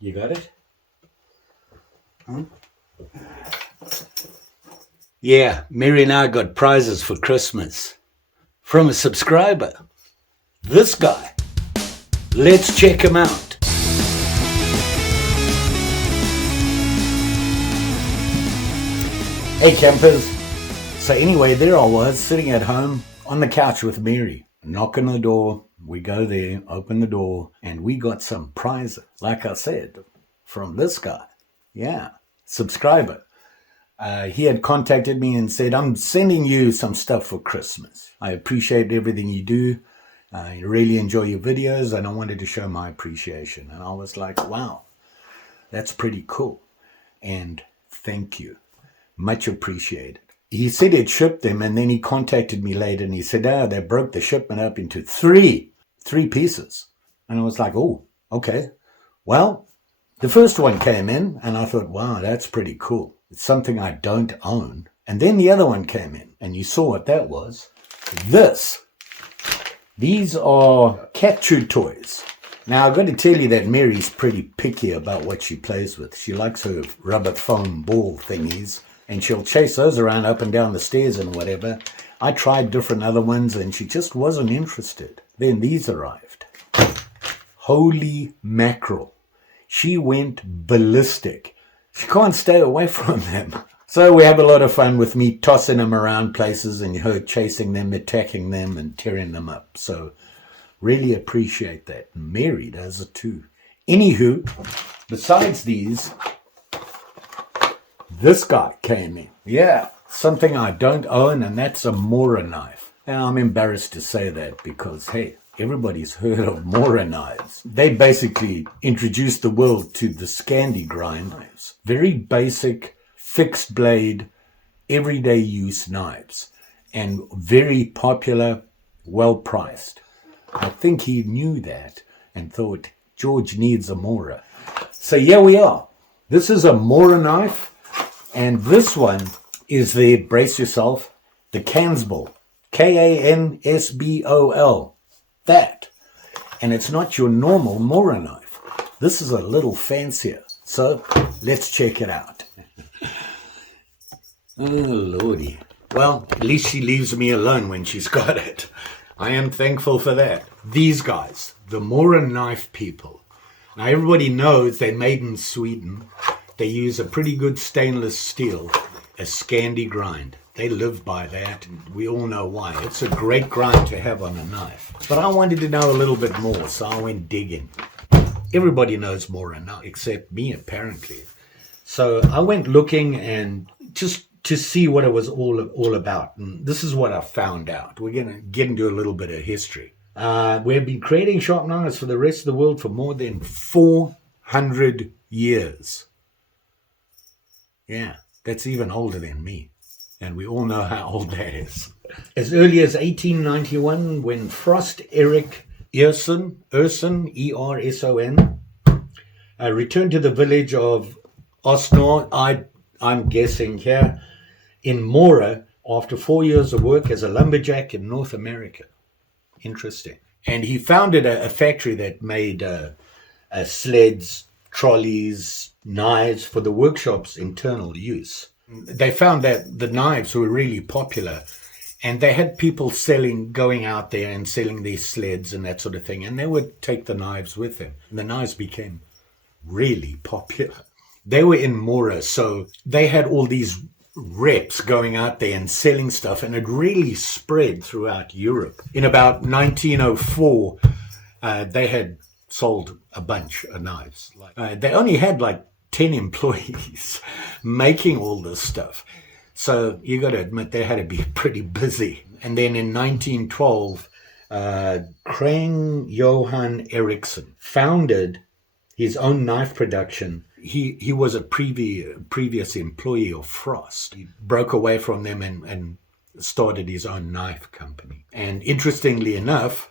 You got it? Huh? Yeah, Mary and I got prizes for Christmas from a subscriber. This guy. Let's check him out. Hey campers. So anyway, there I was sitting at home on the couch with Mary. Knock on the door. We go there, open the door, and we got some prizes. Like I said, from this guy. Yeah, subscriber. He had contacted me and said, I'm sending you some stuff for Christmas. I appreciate everything you do. I really enjoy your videos and I wanted to show my appreciation. And I was like, wow, that's pretty cool. And thank you. Much appreciated. He said he'd shipped them and then he contacted me later and he said, they broke the shipment up into three pieces. And I was like, oh, okay. Well, the first one came in and I thought, wow, that's pretty cool. It's something I don't own. And then the other one came in and you saw what that was. These are cat chew toys. Now, I've got to tell you that Mary's pretty picky about what she plays with. She likes her rubber foam ball thingies, and she'll chase those around up and down the stairs and whatever. I tried different other ones, and she just wasn't interested. Then these arrived. Holy mackerel. She went ballistic. She can't stay away from them. So we have a lot of fun with me tossing them around places and her chasing them, attacking them and tearing them up. So really appreciate that. Mary does it too. Anywho, besides these, this guy came in. Yeah, something I don't own, and that's a Mora knife. And I'm embarrassed to say that because, hey, everybody's heard of Mora knives. They basically introduced the world to the Scandi grind knives. Very basic, fixed blade, everyday use knives, and very popular, well priced. I think he knew that and thought George needs a Mora. So here we are. This is a Mora knife, and this one is the, brace yourself, the Kansbol. Kansbol. That. And it's not your normal Mora knife. This is a little fancier. So let's check it out. Oh, Lordy. Well, at least she leaves me alone when she's got it. I am thankful for that. These guys, the Mora knife people. Now, everybody knows they're made in Sweden. They use a pretty good stainless steel, a Scandi grind. They live by that, and we all know why. It's a great grind to have on a knife. But I wanted to know a little bit more, so I went digging. Everybody knows Mora now, except me, apparently. So I went looking and just to see what it was all about. And this is what I found out. We're going to get into a little bit of history. We've been creating sharp knives for the rest of the world for more than 400 years. Yeah, that's even older than me. And we all know how old that is. As early as 1891, when Frost Erik Erson, E-R-S-O-N, returned to the village of Osnor, I'm guessing here, in Mora, after 4 years of work as a lumberjack in North America. Interesting. And he founded a factory that made sleds, trolleys, knives for the workshop's internal use. They found that the knives were really popular, and they had people going out there and selling these sleds and that sort of thing, and they would take the knives with them. And the knives became really popular. They were in Mora, so they had all these reps going out there and selling stuff, and it really spread throughout Europe. In about 1904, they had sold a bunch of knives. They only had like 10 employees making all this stuff. So you got to admit they had to be pretty busy. And then in 1912, Krang Johan Eriksson founded his own knife production. He was a previous employee of Frost. He broke away from them and started his own knife company. And interestingly enough,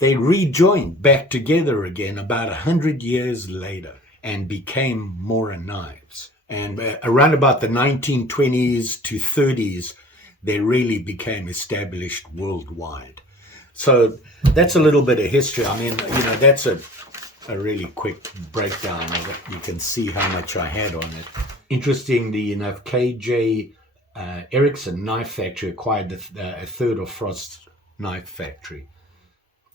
they rejoined back together again about 100 years later and became Mora knives. And around about the 1920s to 30s, they really became established worldwide. So that's a little bit of history. I mean, that's a a really quick breakdown of it. You can see how much I had on it. Interestingly enough, KJ Ericsson Knife Factory acquired a third of Frost's Knife Factory.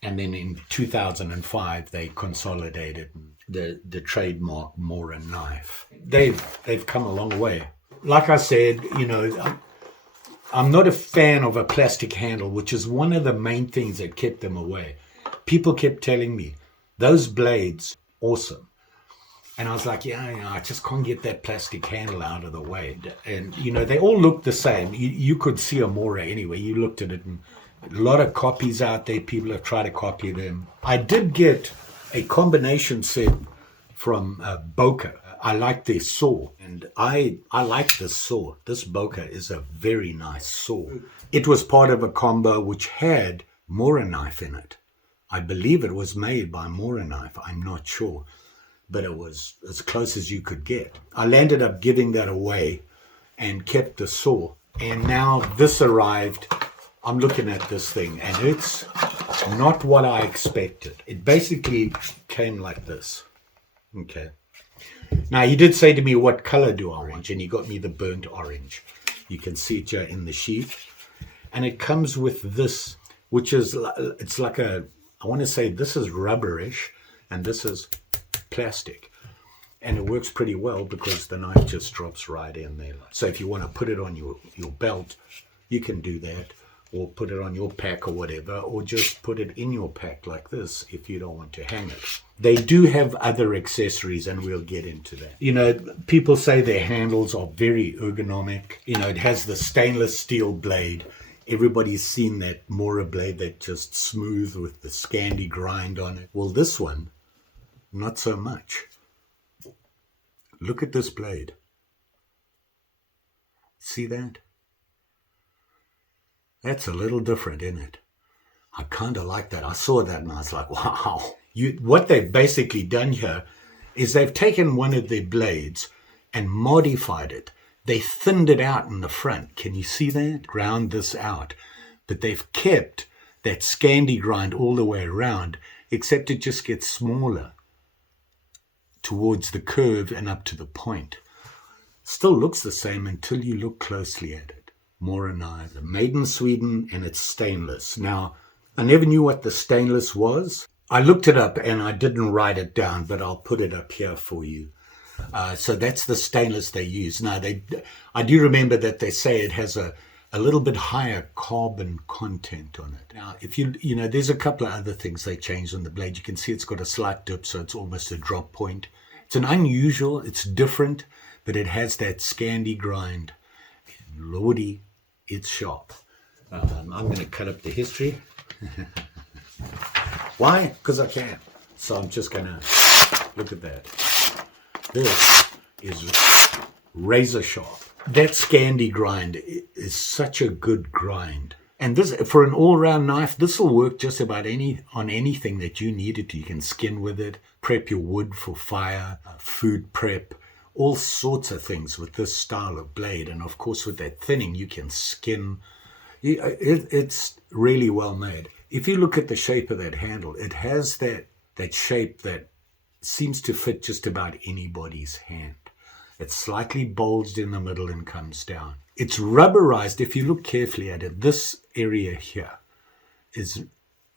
And then in 2005, they consolidated the trademark Mora knife. They've come a long way. Like I said, I'm not a fan of a plastic handle, which is one of the main things that kept them away. People kept telling me, those blades, awesome. And I was like, I just can't get that plastic handle out of the way. And, they all looked the same. You could see a Mora anyway. You looked at it, and a lot of copies out there. People have tried to copy them. I did get a combination set from Boca. I like their saw, and I like this saw. This Boca is a very nice saw. It was part of a combo which had Mora knife in it. I believe it was made by Mora knife. I'm not sure, but it was as close as you could get. I landed up giving that away and kept the saw. And now this arrived. I'm looking at this thing, and it's not what I expected. It basically came like this. Okay. Now, he did say to me, what color do I want? And he got me the burnt orange. You can see it here in the sheath. And it comes with this, which is, it's like I want to say this is rubberish, and this is plastic. And it works pretty well because the knife just drops right in there. So if you want to put it on your belt, you can do that. Or put it on your pack or whatever, or just put it in your pack like this if you don't want to hang it. They do have other accessories, and we'll get into that. People say their handles are very ergonomic. It has the stainless steel blade. Everybody's seen that Mora blade that's just smooth with the Scandi grind on it. Well, this one, not so much. Look at this blade. See that? That's a little different, isn't it? I kind of like that. I saw that and I was like, wow. What they've basically done here is they've taken one of their blades and modified it. They thinned it out in the front. Can you see that? Ground this out. But they've kept that Scandi grind all the way around, except it just gets smaller towards the curve and up to the point. Still looks the same until you look closely at it. Mora knife, made in Sweden, and it's stainless. Now, I never knew what the stainless was. I looked it up and I didn't write it down, but I'll put it up here for you. So that's the stainless they use. Now, I do remember that they say it has a little bit higher carbon content on it. Now, if there's a couple of other things they changed on the blade. You can see it's got a slight dip, so it's almost a drop point. It's an unusual, it's different, but it has that Scandi grind. Lordy, it's sharp. I'm going to cut up the history. Why? Because I can. So I'm just going to look at that. This is razor sharp. That Scandi grind is such a good grind. And this, for an all-round knife, this will work just about on anything that you need it to. You can skin with it, prep your wood for fire, food prep, all sorts of things with this style of blade. And of course, with that thinning, you can skin. It's really well made. If you look at the shape of that handle, it has that shape that seems to fit just about anybody's hand. It's slightly bulged in the middle and comes down. It's rubberized. If you look carefully at it, this area here is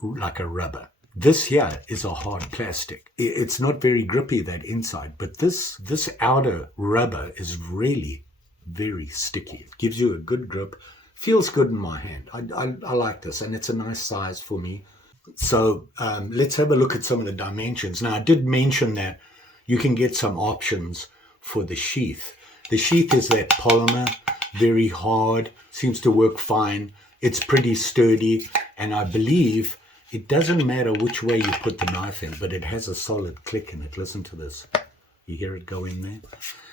like a rubber. This here is a hard plastic. It's not very grippy, that inside, but this outer rubber is really very sticky. It gives you a good grip. Feels good in my hand. I like this, and it's a nice size for me. So let's have a look at some of the dimensions. Now, I did mention that you can get some options for the sheath. The sheath is that polymer, very hard, seems to work fine. It's pretty sturdy, and I believe it doesn't matter which way you put the knife in, but it has a solid click in it. Listen to this. You hear it go in there?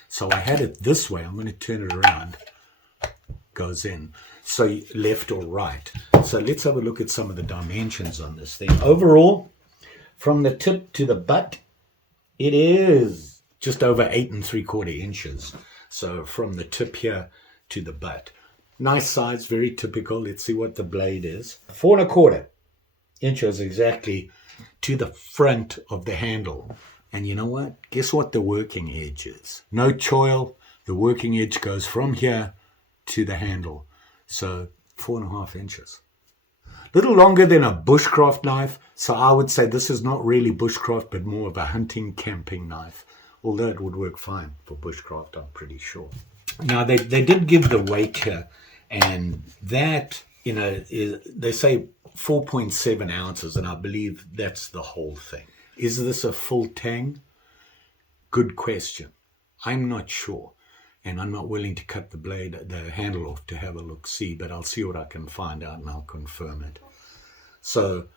So I had it this way. I'm going to turn it around. Goes in. So left or right. So let's have a look at some of the dimensions on this thing. Overall, from the tip to the butt, it is just over 8 3/4 inches. So from the tip here to the butt. Nice size, very typical. Let's see what the blade is. 4 1/4 inches exactly. to the front of the handle. And you know what? Guess what the working edge is? No choil. The working edge goes from here to the handle. So 4.5 inches. Little longer than a bushcraft knife. So I would say this is not really bushcraft, but more of a hunting, camping knife. Although it would work fine for bushcraft, I'm pretty sure. Now, they did give the weight here. And that, they say 4.7 ounces. And I believe that's the whole thing. Is this a full tang? Good question. I'm not sure. And I'm not willing to cut the handle off to have a look-see, but I'll see what I can find out and I'll confirm it. So,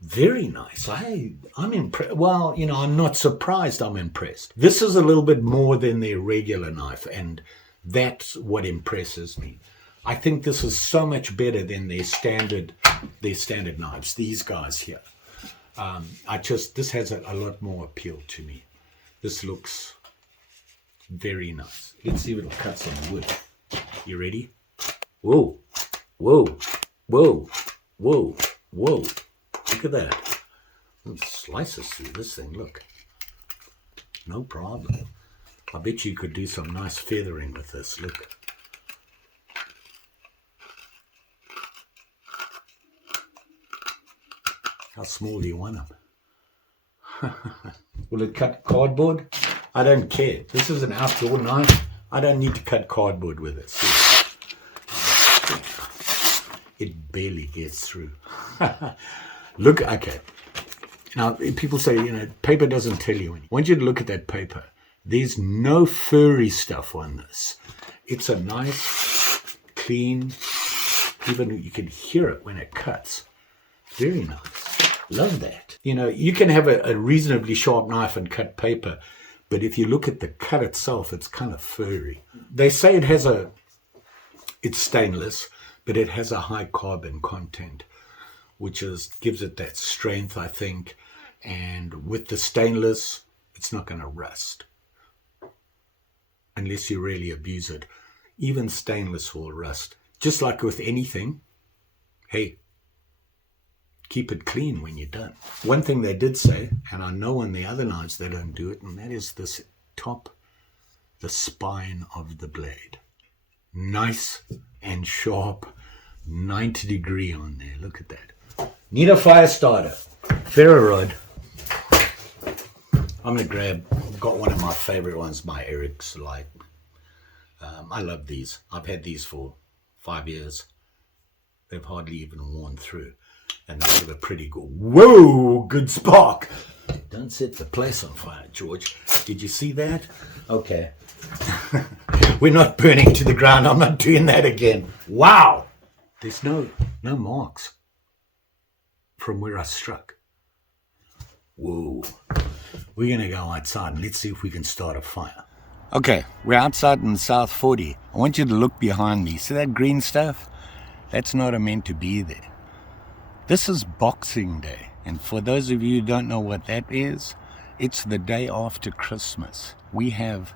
very nice. I'm impressed. Well, I'm not surprised, I'm impressed. This is a little bit more than their regular knife, and that's what impresses me. I think this is so much better than their standard knives, these guys here. This has a lot more appeal to me. This looks very nice. Let's see if it'll cut some wood. You ready? Whoa, whoa, whoa, whoa, whoa. Look at that. It slices through this thing, look. No problem. I bet you could do some nice feathering with this, look. How small do you want them? Will it cut cardboard? I don't care. This is an outdoor knife. I don't need to cut cardboard with it. See? It barely gets through. Look, okay. Now, people say, paper doesn't tell you anything. I want you to look at that paper. There's no furry stuff on this. It's a nice, clean, even you can hear it when it cuts. Very nice. Love that. You can have a reasonably sharp knife and cut paper, but if you look at the cut itself, it's kind of furry. They say it's stainless, but it has a high carbon content, which gives it that strength, I think. And with the stainless, it's not going to rust unless you really abuse it. Even stainless will rust. Just like with anything, hey, keep it clean when you're done. One thing they did say, and I know on the other knives they don't do it, and that is the spine of the blade. Nice and sharp, 90 degree on there. Look at that. Need a fire starter. Ferro rod. I'm going to got one of my favorite ones, my Eric's Light. I love these. I've had these for 5 years. They've hardly even worn through. And they give a pretty good, whoa, good spark. Don't set the place on fire, George. Did you see that? Okay. We're not burning to the ground. I'm not doing that again. Wow. There's no marks from where I struck. Whoa. We're going to go outside and let's see if we can start a fire. Okay, we're outside in South 40. I want you to look behind me. See that green stuff? That's not meant to be there. This is Boxing Day, and for those of you who don't know what that is, it's the day after Christmas. We have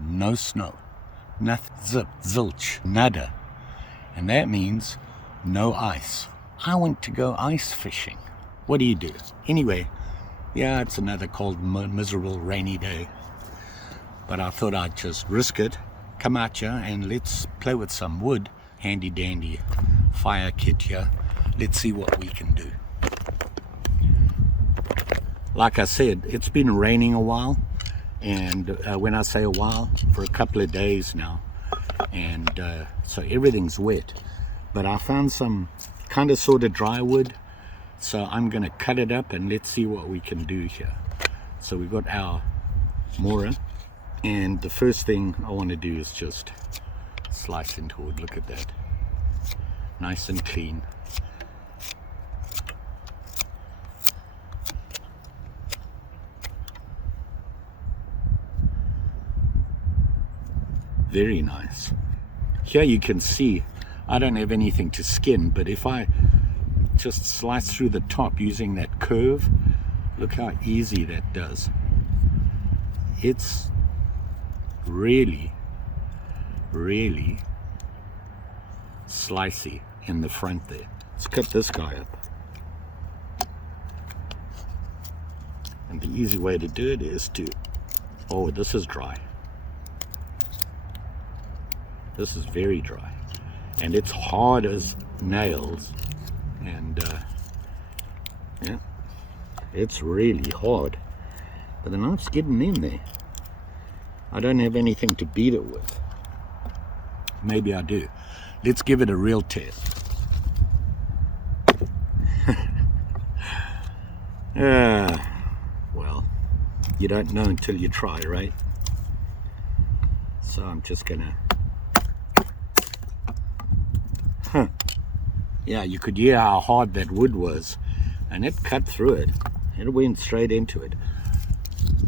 no snow, nothing, zip, zilch, nada, and that means no ice. I went to go ice fishing. What do you do? Anyway, yeah, it's another cold, miserable, rainy day, but I thought I'd just risk it, come out here, and let's play with some wood. Handy dandy fire kit here. Let's see what we can do. Like I said, it's been raining a while, and when I say a while, for a couple of days now, and so everything's wet. But I found some kind of sort of dry wood, so I'm going to cut it up and let's see what we can do here. So we've got our Mora, and the first thing I want to do is just slice into it. Look at that, nice and clean. Very nice. Here you can see I don't have anything to skin, but if I just slice through the top using that curve, look how easy that does. It's really, really slicey in the front there. Let's cut this guy up. And the easy way to do it is to, oh, this is dry. This is very dry. And it's hard as nails. And yeah, it's really hard. But the knife's getting in there. I don't have anything to beat it with. Maybe I do. Let's give it a real test. Well, you don't know until you try, right? So I'm just gonna... Yeah, you could hear how hard that wood was, and it cut through it. It went straight into it.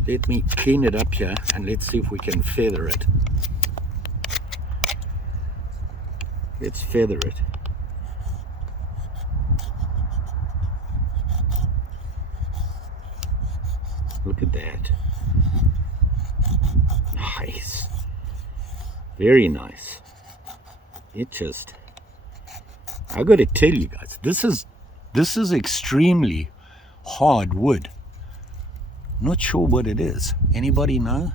Let me clean it up here and let's see if we can feather it. Let's feather it. Look at that. Nice. Very nice. It just... I gotta tell you guys, this is extremely hard wood. Not sure what it is. Anybody know?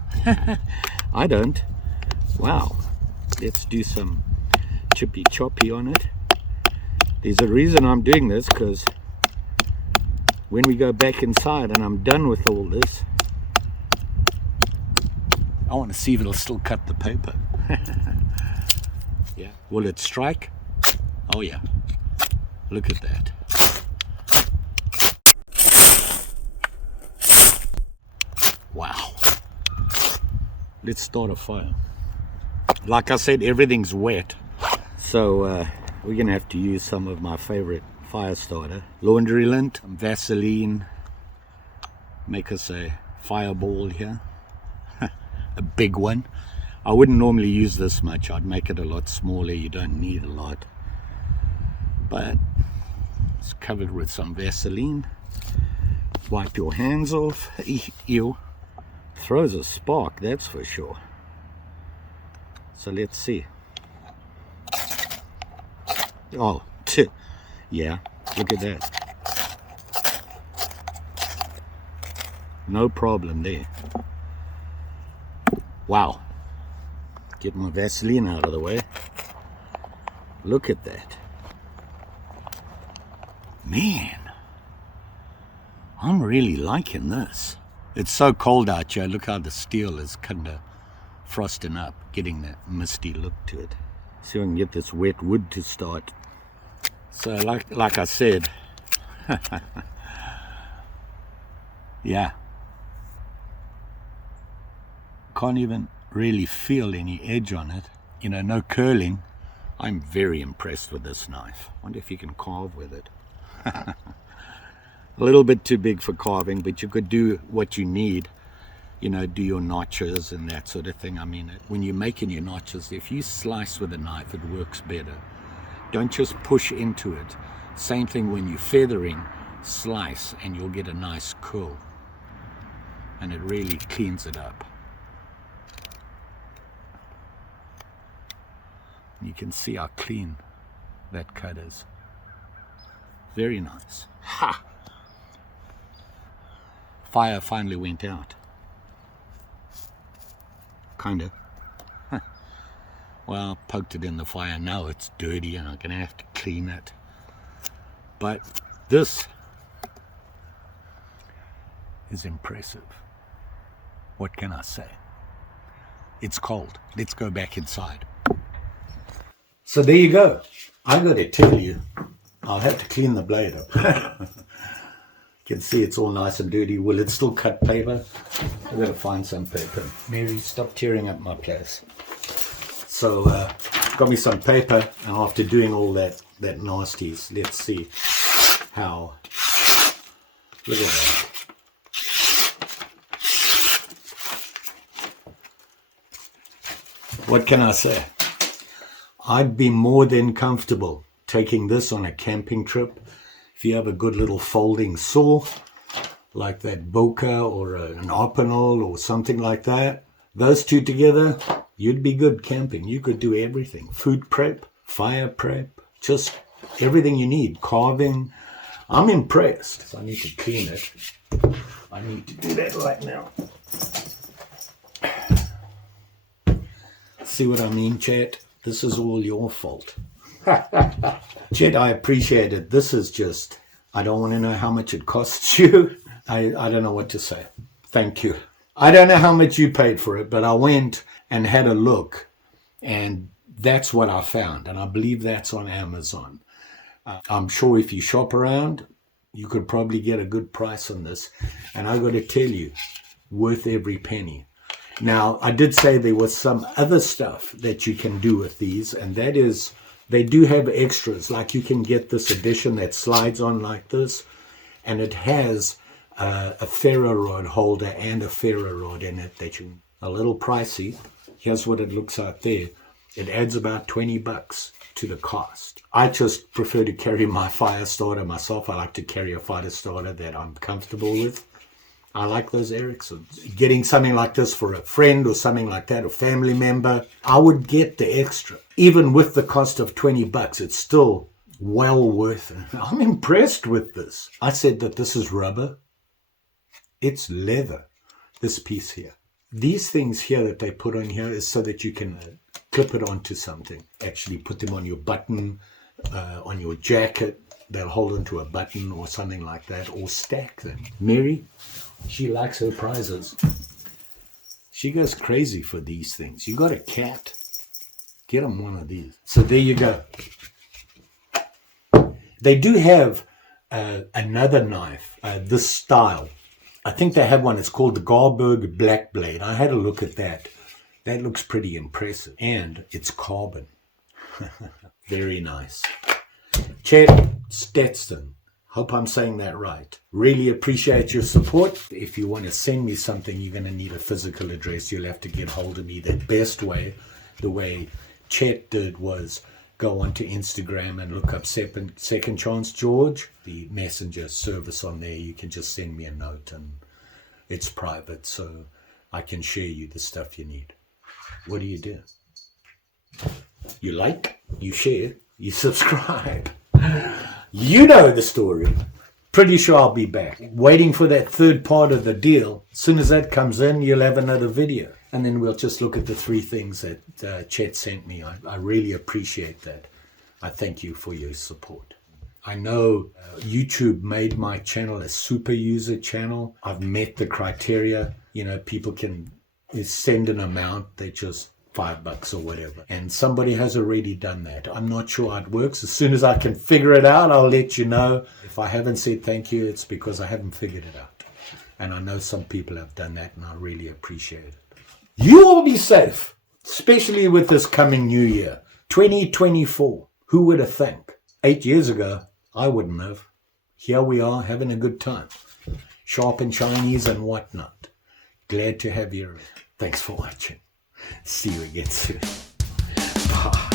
I don't. Wow. Let's do some chippy choppy on it. There's a reason I'm doing this, because when we go back inside and I'm done with all this, I want to see if it'll still cut the paper. Yeah. Will it strike? Oh yeah. Look at that. Wow. Let's start a fire. Like I said, everything's wet. So we're going to have to use some of my favorite fire starter. Laundry lint, Vaseline. Make us a fireball here. A big one. I wouldn't normally use this much. I'd make it a lot smaller. You don't need a lot. But it's covered with some Vaseline. Wipe your hands off. Ew. Throws a spark, that's for sure. So let's see. Oh, yeah, look at that. No problem there. Wow. Get my Vaseline out of the way. Look at that. Man, I'm really liking this. It's so cold out here. Look how the steel is kind of frosting up, getting that misty look to it. See if I can get this wet wood to start. So like I said, yeah, can't even really feel any edge on it. You know, no curling. I'm very impressed with this knife. Wonder if you can carve with it. A little bit too big for carving, but you could do what you need. You know, do your notches and that sort of thing. I mean, when you're making your notches, if you slice with a knife, it works better. Don't just push into it. Same thing when you're feathering, slice and you'll get a nice curl. And it really cleans it up. You can see how clean that cut is. Very nice. Ha! Fire finally went out. Kind of. Huh. Well, poked it in the fire. Now it's dirty and I'm going to have to clean it. But this is impressive. What can I say? It's cold. Let's go back inside. So there you go. I got to tell you, I'll have to clean the blade up. You can see it's all nice and dirty. Will it still cut paper? I've got to find some paper. Mary, stop tearing up my place. So, got me some paper, and after doing all that nasties, let's see how. Look at that. What can I say? I'd be more than comfortable taking this on a camping trip. If you have a good little folding saw, like that Boca or an Arpanol or something like that, those two together, you'd be good camping. You could do everything. Food prep, fire prep, just everything you need. Carving. I'm impressed. So I need to clean it. I need to do that right now. See what I mean, chat? This is all your fault. Chet, I appreciate it. This is just, I don't want to know how much it costs you. I don't know what to say. Thank you. I don't know how much you paid for it, but I went and had a look, and that's what I found. And I believe that's on Amazon. I'm sure if you shop around, you could probably get a good price on this. And I got to tell you, worth every penny. Now, I did say there was some other stuff that you can do with these, and that is, they do have extras. Like you can get this edition that slides on like this, and it has a ferro rod holder and a ferro rod in it that you, a little pricey. Here's what it looks like there. It adds about $20 to the cost. I just prefer to carry my fire starter myself. I like to carry a fire starter that I'm comfortable with. I like those Ericssons. Getting something like this for a friend or something like that, a family member, I would get the extra. Even with the cost of $20, it's still well worth it. I'm impressed with this. I said that this is rubber. It's leather, this piece here. These things here that they put on here is so that you can clip it onto something. Actually put them on your button, on your jacket. They'll hold onto a button or something like that, or stack them. Mary, she likes her prizes. She goes crazy for these things. You got a cat? Get them one of these. So there you go. They do have another knife, this style. I think they have one. It's called the Garberg Black Blade. I had a look at that. That looks pretty impressive. And it's carbon. Very nice. Chet Stetson. Hope I'm saying that right. Really appreciate your support. If you want to send me something, you're going to need a physical address. You'll have to get hold of me. The best way, the way Chet did, was go onto Instagram and look up Second Chance George, the messenger service on there. You can just send me a note, and it's private, so I can share you the stuff you need. What do? You like, you share, you subscribe. You know the story. Pretty sure I'll be back. Waiting for that third part of the deal. As soon as that comes in, you'll have another video. And then we'll just look at the 3 things that Chet sent me. I really appreciate that. I thank you for your support. I know YouTube made my channel a super user channel. I've met the criteria. You know, people can send an amount. They just $5 or whatever. And somebody has already done that. I'm not sure how it works. As soon as I can figure it out, I'll let you know. If I haven't said thank you, it's because I haven't figured it out. And I know some people have done that, and I really appreciate it. You all be safe, especially with this coming new year, 2024. Who would have thunk? 8 years ago, I wouldn't have. Here we are having a good time. Sharp and Chinese and whatnot. Glad to have you. Thanks for watching. See you again soon. Bye.